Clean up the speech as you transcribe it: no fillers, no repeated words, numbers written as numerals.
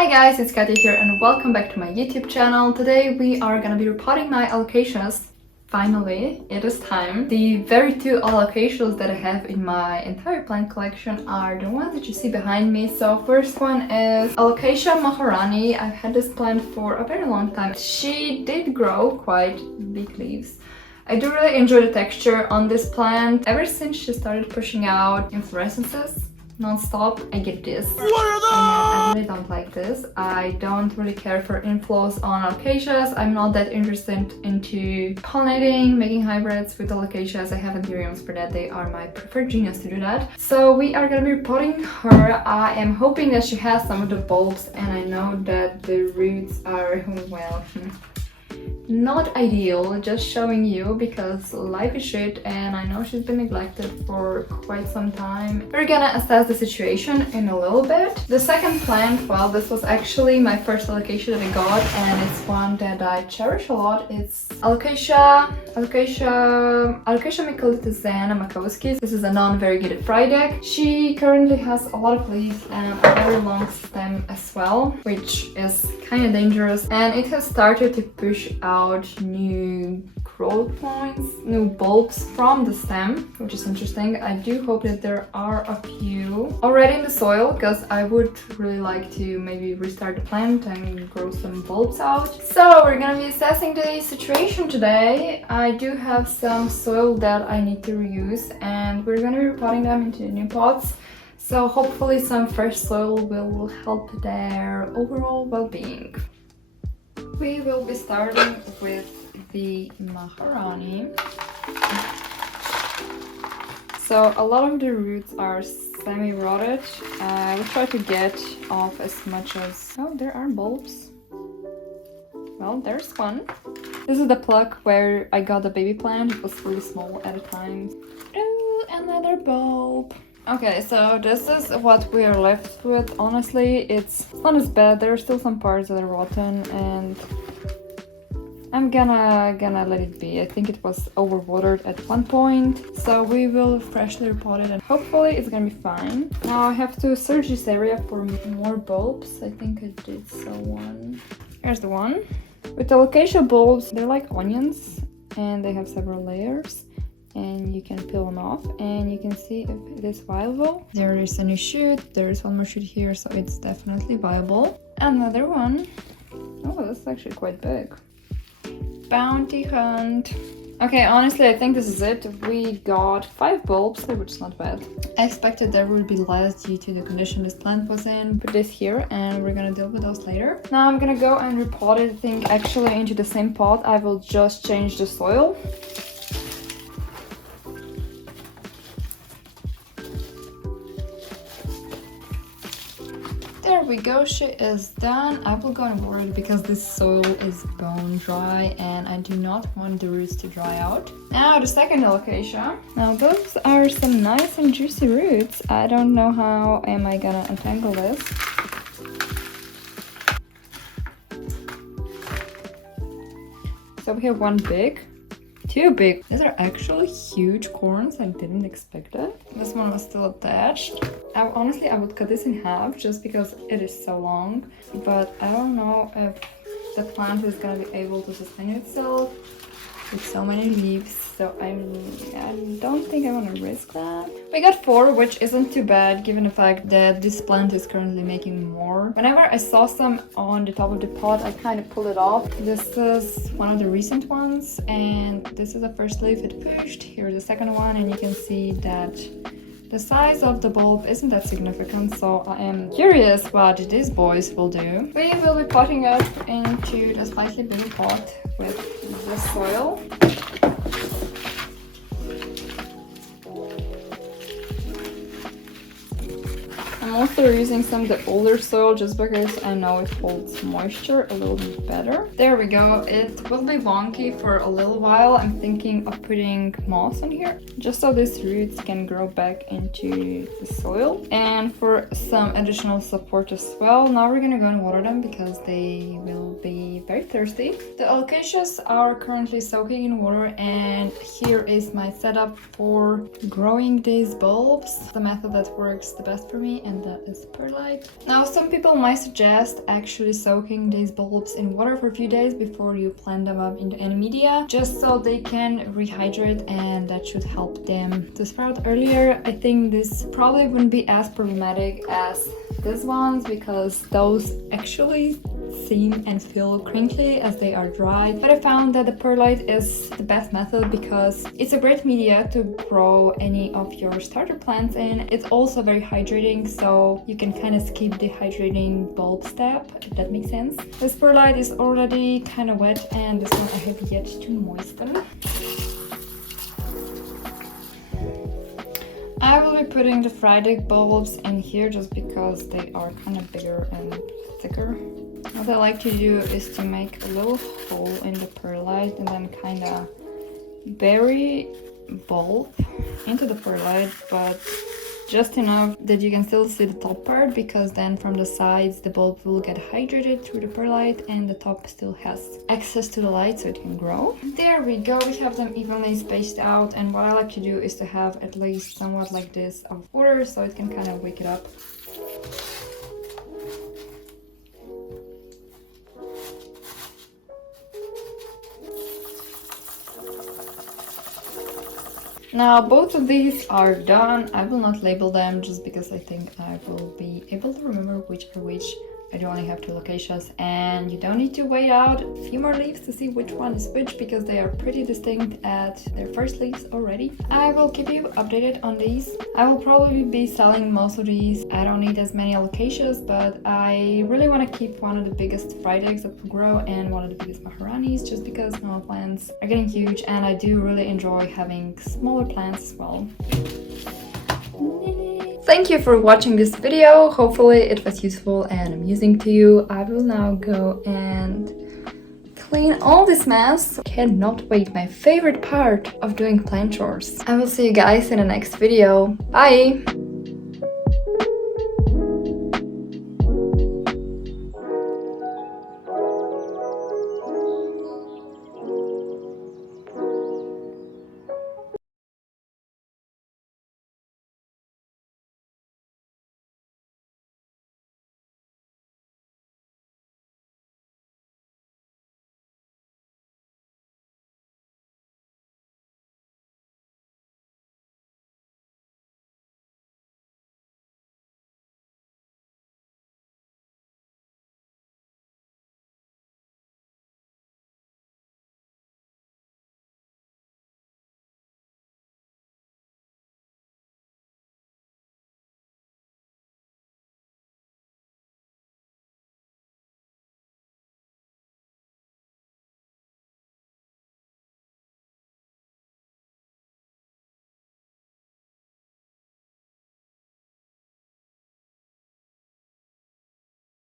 Hi guys, it's Katia here and welcome back to my YouTube channel. Today we are gonna be repotting my alocasias. Finally, it is time. The very two alocasias that I have in my entire plant collection are the ones that you see behind me. So first one is Alocasia maharani. I've had this plant for a very long time. She did grow quite big leaves. I do really enjoy the texture on this plant. Ever since she started pushing out inflorescences non-stop, I get this. And I really don't like this. I don't really care for inflows on alocasias. I'm not that interested into pollinating, making hybrids with alocasias. I have anthuriums for that. They are my preferred genus to do that. So we are gonna be repotting her. I am hoping that she has some of the bulbs, and I know that the roots are, well, not ideal, just showing you because life is shit and I know she's been neglected for quite some time. We're gonna assess the situation in a little bit. The second plant, well, this was actually my first alocasia that I got and it's one that I cherish a lot. It's Alocasia mycelitis Makowski's. This is a non-variegated frydek. She currently has a lot of leaves and a very long stem as well, which is kind of dangerous, and it has started to push out new growth points, new bulbs from the stem, which is interesting. I do hope that there are a few already in the soil because I would really like to maybe restart the plant and grow some bulbs out. So we're gonna be assessing the situation today. I do have some soil that I need to reuse and we're gonna be repotting them into new pots. So hopefully some fresh soil will help their overall well-being. We will be starting with the Maharani. So a lot of the roots are semi-rotted. I will try to get off as much as... Oh, there are bulbs. Well, there's one. This is the plug where I got the baby plant. It was really small at the time. Oh, another bulb. Okay, so this is what we are left with. Honestly, it's not as bad. There are still some parts that are rotten and I'm gonna let it be. I think it was overwatered at one point, so we will freshly repot it and hopefully it's gonna be fine. Now I have to search this area for more bulbs. I think I did so one. Here's the one. With the alocasia bulbs, they're like onions and they have several layers. And you can peel them off and you can see if it is viable. There is a new shoot, there is one more shoot here, so it's definitely viable. Another one. Oh, that's actually quite big. Bounty hunt. Okay, honestly, I think this is it. We got 5 bulbs, which is not bad. I expected there would be less due to the condition this plant was in. Put this here and we're gonna deal with those later. Now I'm gonna go and repot it, I think, actually into the same pot. I will just change the soil. There we go, she is done. I will go and water it because this soil is bone dry and I do not want the roots to dry out. Now the second alocasia. Now those are some nice and juicy roots. I don't know how am I gonna untangle this. So we have one big, 2 big. These are actually huge corns. I didn't expect it. This one was still attached. Honestly, I would cut this in half just because it is so long. But I don't know if the plant is gonna be able to sustain itself with so many leaves. So I don't think I want to risk that. We got 4, which isn't too bad given the fact that this plant is currently making more. Whenever I saw some on the top of the pot, I kind of pulled it off. This is one of the recent ones and this is the first leaf it pushed. Here's the second one and you can see that the size of the bulb isn't that significant, so I am curious what these boys will do. We will be potting it into the slightly bigger pot with the soil. I'm also using some of the older soil just because I know it holds moisture a little bit better. There we go. It will be wonky for a little while. I'm thinking of putting moss on here just so these roots can grow back into the soil and for some additional support as well. Now we're gonna go and water them because they will be very thirsty. The alocasias are currently soaking in water and here is my setup for growing these bulbs. The method that works the best for me and that is perlite. Now some people might suggest actually soaking these bulbs in water for a few days before you plant them up into any media, just so they can rehydrate, and that should help them to sprout earlier. I think this probably wouldn't be as problematic as these ones because those actually seem and feel crinkly as they are dry, but I found that the perlite is the best method because it's a great media to grow any of your starter plants in. It's also very hydrating, so you can kind of skip the hydrating bulb step, if that makes sense. This perlite is already kind of wet, and this one I have yet to moisten. I will be putting the fried egg bulbs in here just because they are kind of bigger and thicker. What I like to do is to make a little hole in the perlite and then kind of bury bulb into the perlite, but just enough that you can still see the top part, because then from the sides the bulb will get hydrated through the perlite and the top still has access to the light so it can grow. There we go, we have them evenly spaced out, and what I like to do is to have at least somewhat like this of water so it can kind of wake it up. Now both of these are done. I will not label them just because I think I will be able to remember which are which. I do only have 2 locasias, and you don't need to wait out a few more leaves to see which one is which because they are pretty distinct at their first leaves already. I will keep you updated on these. I will probably be selling most of these. I don't need as many alocasias, but I really want to keep one of the biggest fried eggs that will grow and one of the biggest maharanis just because small plants are getting huge, and I do really enjoy having smaller plants as well. Thank you for watching this video. Hopefully it was useful and amusing to you. I will now go and clean all this mess. Cannot wait, my favorite part of doing plant chores. I will see you guys in the next video. Bye!